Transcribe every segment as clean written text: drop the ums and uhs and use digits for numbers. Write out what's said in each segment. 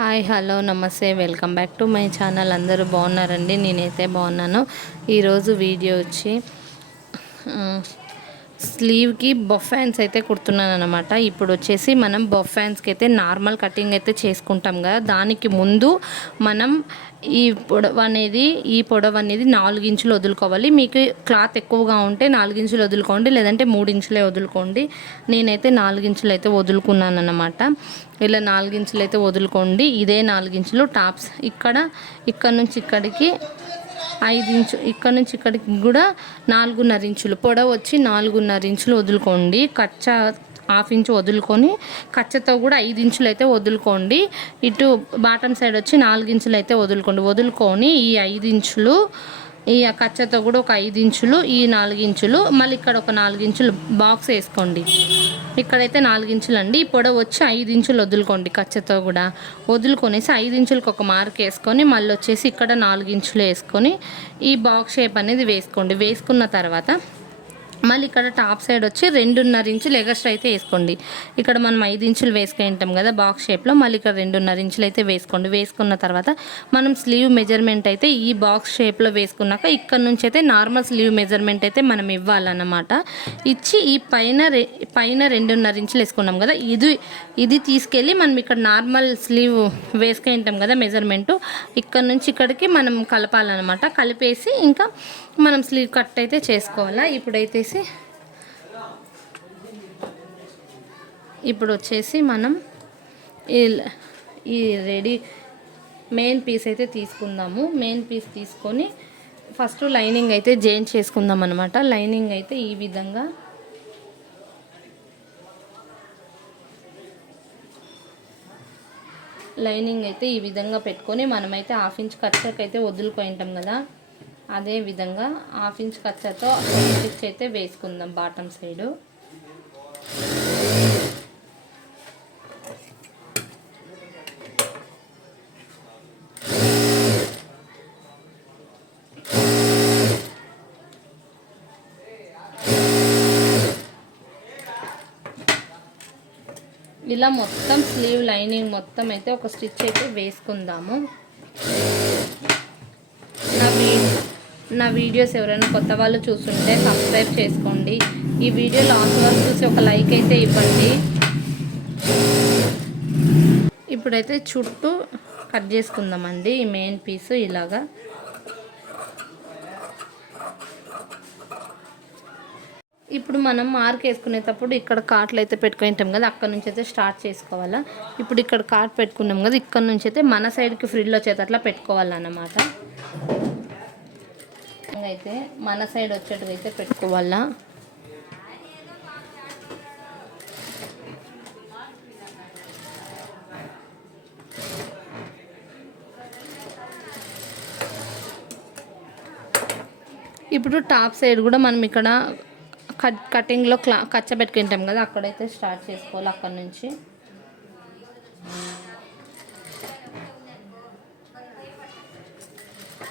Hi hello నమస్తే welcome back to my channel. అందరూ బాగున్నారండి? నేనైతే బాగున్నాను. ఈరోజు వీడియో వచ్చి స్లీవ్కి బఫ్ హ్యాండ్స్ అయితే కుడుతున్నాను అనమాట. ఇప్పుడు వచ్చేసి మనం బఫ్ హ్యాండ్స్కి అయితే నార్మల్ కటింగ్ అయితే చేసుకుంటాం కదా, దానికి ముందు మనం ఈ పొడవు అనేది 4 ఇంచులు వదులుకోవాలి. మీకు క్లాత్ ఎక్కువగా ఉంటే 4 ఇంచులు వదులుకోండి, లేదంటే 3 ఇంచులే వదులుకోండి. నేనైతే 4 ఇంచులు అయితే వదులుకున్నాను అనమాట. ఇలా 4 ఇంచులు అయితే వదులుకోండి. ఇదే 4 ఇంచులు టాప్స్. ఇక్కడ నుంచి ఇక్కడికి 5 ఇంచు, ఇక్కడ నుంచి ఇక్కడికి కూడా 4.5 ఇంచులు పొడవు వచ్చి 4.5 ఇంచులు వదులుకోండి. కచ్చా 1/2 ఇంచు వదులుకొని కచ్చతో కూడా 5 ఇంచులు అయితే వదులుకోండి. ఇటు బాటమ్ సైడ్ వచ్చి 4 ఇంచులు అయితే వదులుకొని ఈ 5 ఇంచులు ఈ కచ్చతో కూడా ఒక 5 ఇంచులు, ఈ 4 ఇంచులు, మళ్ళీ ఇక్కడ ఒక 4 ఇంచులు బాక్స్ వేసుకోండి. ఇక్కడైతే 4 ఇంచులు అండి. ఈ పొడవు వచ్చి 5 ఇంచులు వదులుకోండి. కచ్చతో కూడా వదులుకొనేసి 5 ఇంచులకు ఒక మార్క్ వేసుకొని మళ్ళీ వచ్చేసి ఇక్కడ 4 ఇంచులు వేసుకొని ఈ బాక్స్ షేప్ అనేది వేసుకోండి. వేసుకున్న తర్వాత మళ్ళీ ఇక్కడ టాప్ సైడ్ వచ్చి 2.5 ఇంచులు ఎగస్ట్రా అయితే వేసుకోండి. ఇక్కడ మనం 5 ఇంచులు వేసుకుంటాం కదా బాక్స్ షేప్లో, మళ్ళీ ఇక్కడ 2.5 ఇంచులు అయితే వేసుకోండి. వేసుకున్న తర్వాత మనం స్లీవ్ మెజర్మెంట్ అయితే ఈ బాక్స్ షేప్లో వేసుకున్నాక ఇక్కడ నుంచి అయితే నార్మల్ స్లీవ్ మెజర్మెంట్ అయితే మనం ఇవ్వాలన్నమాట. ఇచ్చి ఈ పైన 2.5 ఇంచులు వేసుకున్నాం కదా, ఇది తీసుకెళ్ళి మనం ఇక్కడ నార్మల్ స్లీవ్ వేసుకుంటాం కదా మెజర్మెంటు, ఇక్కడ నుంచి ఇక్కడికి మనం కలపాలన్నమాట. కలిపేసి ఇంకా మనం స్లీవ్ కట్ అయితే చేసుకోవాలా. ఇప్పుడు వచ్చేసి మనం ఈ రెడీ మెయిన్ పీస్ అయితే తీసుకుందాము. మెయిన్ పీస్ తీసుకొని ఫస్ట్ లైనింగ్ అయితే జాయిన్ చేసుకుందాం అనమాట. లైనింగ్ అయితే ఈ విధంగా పెట్టుకొని మనమైతే 1/2 ఇంచ్ కచ్చకి అయితే వదులుకుంటాం కదా, అదే విధంగా 1/2 ఇంచ్ కచ్చతో స్టిచ్ అయితే వేసుకుందాం బాటమ్ సైడు. ఇలా మొత్తం స్లీవ్ లైనింగ్ మొత్తం అయితే ఒక స్టిచ్ అయితే వేసుకుందాము. నా వీడియోస్ ఎవరైనా కొత్త వాళ్ళు చూస్తుంటే సబ్స్క్రైబ్ చేసుకోండి. ఈ వీడియో లాస్ట్ వరకు చూసి ఒక లైక్ అయితే ఇవ్వండి. ఇప్పుడైతే చుట్టూ కట్ చేసుకుందామండి ఈ మెయిన్ పీసు ఇలాగా. ఇప్పుడు మనం మార్క్ వేసుకునేటప్పుడు ఇక్కడ కాట్లు అయితే పెట్టుకుంటాం కదా, అక్కడ నుంచి అయితే స్టార్ట్ చేసుకోవాలా. ఇప్పుడు ఇక్కడ కాట్ పెట్టుకున్నాం కదా, ఇక్కడ నుంచి అయితే మన సైడ్కి ఫ్రిల్ వచ్చేటట్లా పెట్టుకోవాలన్నమాట. అయితే మన సైడ్ వచ్చేట్టుగా అయితే పెట్టుకోవాలా. ఇప్పుడు టాప్ సైడ్ కూడా మనం ఇక్కడ కటింగ్లో కచ్చ పెట్టుకుంటాం కదా, అక్కడైతే స్టార్ట్ చేసుకోవాలి. అక్కడ నుంచి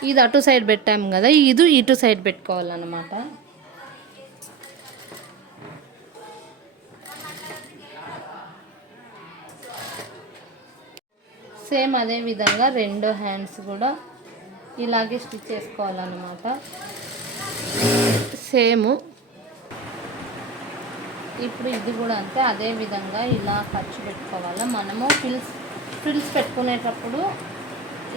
ఇది అటు సైడ్ పెట్టాము కదా, ఇది ఇటు సైడ్ పెట్టుకోవాలన్నమాట. సేమ్ అదే విధంగా 2 హ్యాండ్స్ కూడా ఇలాగే స్టిచ్ చేసుకోవాలన్నమాట. సేమ్ ఇప్పుడు ఇది కూడా అంతే, అదే విధంగా ఇలా ఖర్చు పెట్టుకోవాలి. మనము ఫ్రిల్స్ పెట్టుకునేటప్పుడు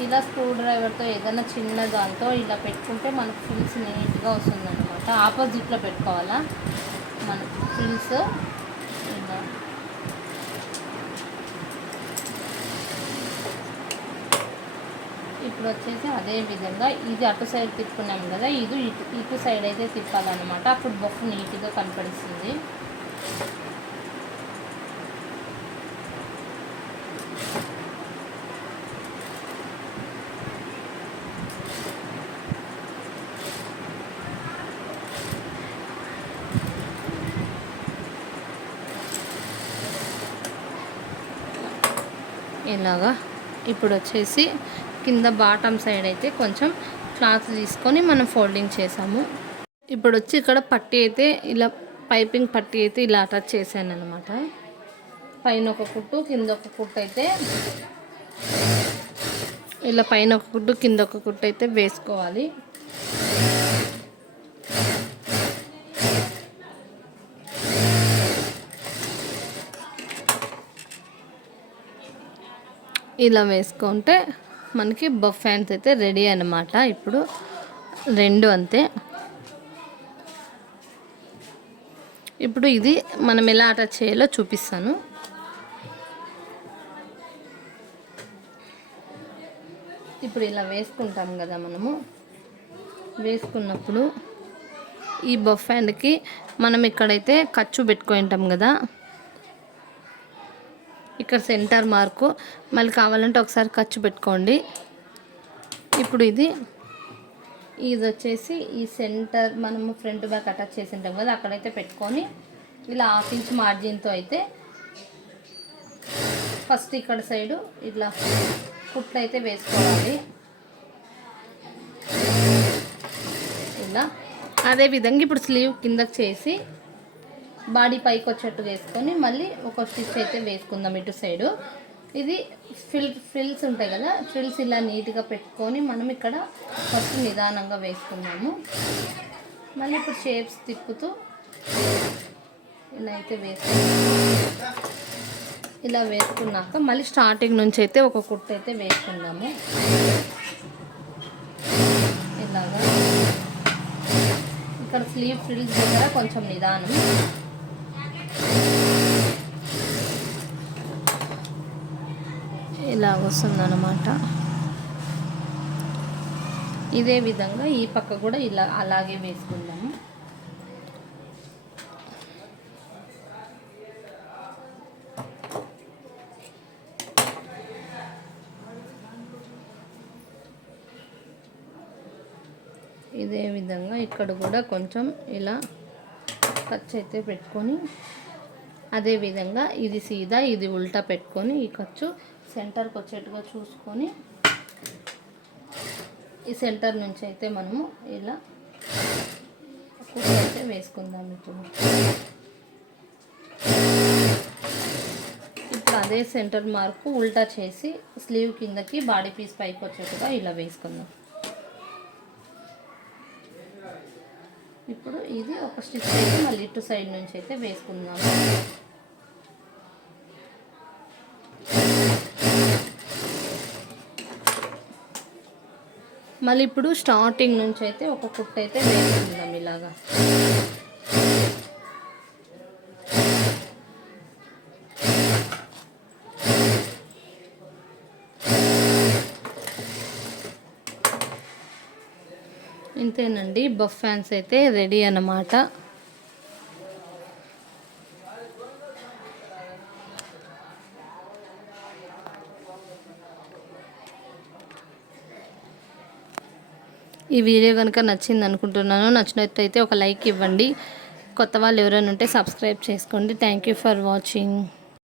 ఇలా స్క్రూ డ్రైవర్తో ఏదైనా చిన్న దాంతో ఇలా పెట్టుకుంటే మనకు ఫ్రిల్స్ నీట్గా వస్తుందన్నమాట. ఆపోజిట్లో పెట్టుకోవాలా మన ఫ్రిల్స్. ఇలా ఇప్పుడు వచ్చేసి అదే విధంగా ఇది అటు సైడ్ తిప్పుకున్నాం కదా, ఇది ఇటు సైడ్ అయితే తిప్పాలన్నమాట. అప్పుడు బొఫ్ నీట్గా కనపడిస్తుంది. ఇలాగా ఇప్పుడు వచ్చేసి కింద బాటమ్ సైడ్ అయితే కొంచెం క్లాత్ తీసుకొని మనం ఫోల్డింగ్ చేసాము. ఇప్పుడు వచ్చి ఇక్కడ పట్టీ అయితే ఇలా పైపింగ్ పట్టీ అయితే ఇలా అటాచ్ చేశాను అనమాట. పైన ఒక కుట్టు కింద ఒక కుట్టు అయితే ఇలా పైన ఒక కుట్టు కింద ఒక కుట్టు అయితే వేసుకోవాలి. ఇలా వేసుకుంటే మనకి బఫ్ హ్యాండ్స్ అయితే రెడీ అన్నమాట. ఇప్పుడు 2 అంతే. ఇప్పుడు ఇది మనం ఎలా అటాచ్ చేయాలో చూపిస్తాను. ఇప్పుడు ఇలా వేసుకుంటాం కదా మనము. వేసుకున్నప్పుడు ఈ బఫ్ హ్యాండ్కి మనం ఇక్కడైతే ఖర్చు పెట్టుకొని ఉంటాం కదా, ఇక్కడ సెంటర్ మార్కు మళ్ళీ కావాలంటే ఒకసారి ఖర్చు పెట్టుకోండి. ఇప్పుడు ఇది వచ్చేసి ఈ సెంటర్ మనము ఫ్రంట్ బ్యాక్ అటాచ్ చేసి ఉంటాం కదా, అక్కడైతే పెట్టుకొని ఇలా 1/2 ఇంచ్ మార్జిన్తో అయితే ఫస్ట్ ఇక్కడ సైడు ఇట్లా కుట్లు అయితే వేసుకోవాలి. ఇలా అదేవిధంగా ఇప్పుడు స్లీవ్ కిందకి చేసి బాడీ పైకి వచ్చేట్టు వేసుకొని మళ్ళీ ఒక స్టిచ్ అయితే వేసుకుందాం ఇటు సైడు. ఇది ఫ్రిల్స్ ఉంటాయి కదా, ఫ్రిల్స్ ఇలా నీట్గా పెట్టుకొని మనం ఇక్కడ ఫస్ట్ నిదానంగా వేసుకున్నాము. మళ్ళీ ఇప్పుడు షేప్స్ తిప్పుతూ ఇలా అయితే ఇలా వేసుకున్నాక మళ్ళీ స్టార్టింగ్ నుంచి అయితే ఒక కుట్టు అయితే వేసుకున్నాము. ఇలాగా ఇక్కడ స్లీవ్ ఫ్రిల్స్ దగ్గర కొంచెం నిదానం. ఇలా వస్తుందన్నమాట. ఇదే విధంగా ఈ పక్క కూడా ఇలా అలాగే వేసుకుందాము. ఇదే విధంగా ఇక్కడ కూడా కొంచెం ఇలా ఖర్చు అయితే పెట్టుకొని, అదే విధంగా ఇది సీదా ఇది ఉల్టా పెట్టుకొని ఈ ఖర్చు సెంటర్కి వచ్చేట్టుగా చూసుకొని ఈ సెంటర్ నుంచి అయితే మనము ఇలా కుట్టు అయితే వేసుకుందాం. ఇప్పుడు అదే సెంటర్ మార్కు ఉల్టా చేసి స్లీవ్ కిందకి బాడీ పీస్ పైకి వచ్చేట్టుగా ఇలా వేసుకుందాం. ఇప్పుడు ఇది ఒక స్టిచ్ అయితే మళ్ళీ ఇటు సైడ్ నుంచి అయితే వేసుకుందాం. మళ్ళీ ఇప్పుడు స్టార్టింగ్ నుంచి అయితే ఒక కుట్టు అయితే వేసుకుందాం ఇలాగా. ఇంతేనండి, బఫ్ హ్యాండ్స్ అయితే రెడీ అన్నమాట. ఈ వీడియో కనుక నచ్చింది అనుకుంటున్నాను. నచ్చినట్లయితే ఒక లైక్ ఇవ్వండి. కొత్త వాళ్ళు ఎవరైనా ఉంటే సబ్స్క్రైబ్ చేసుకోండి. Thank you for watching.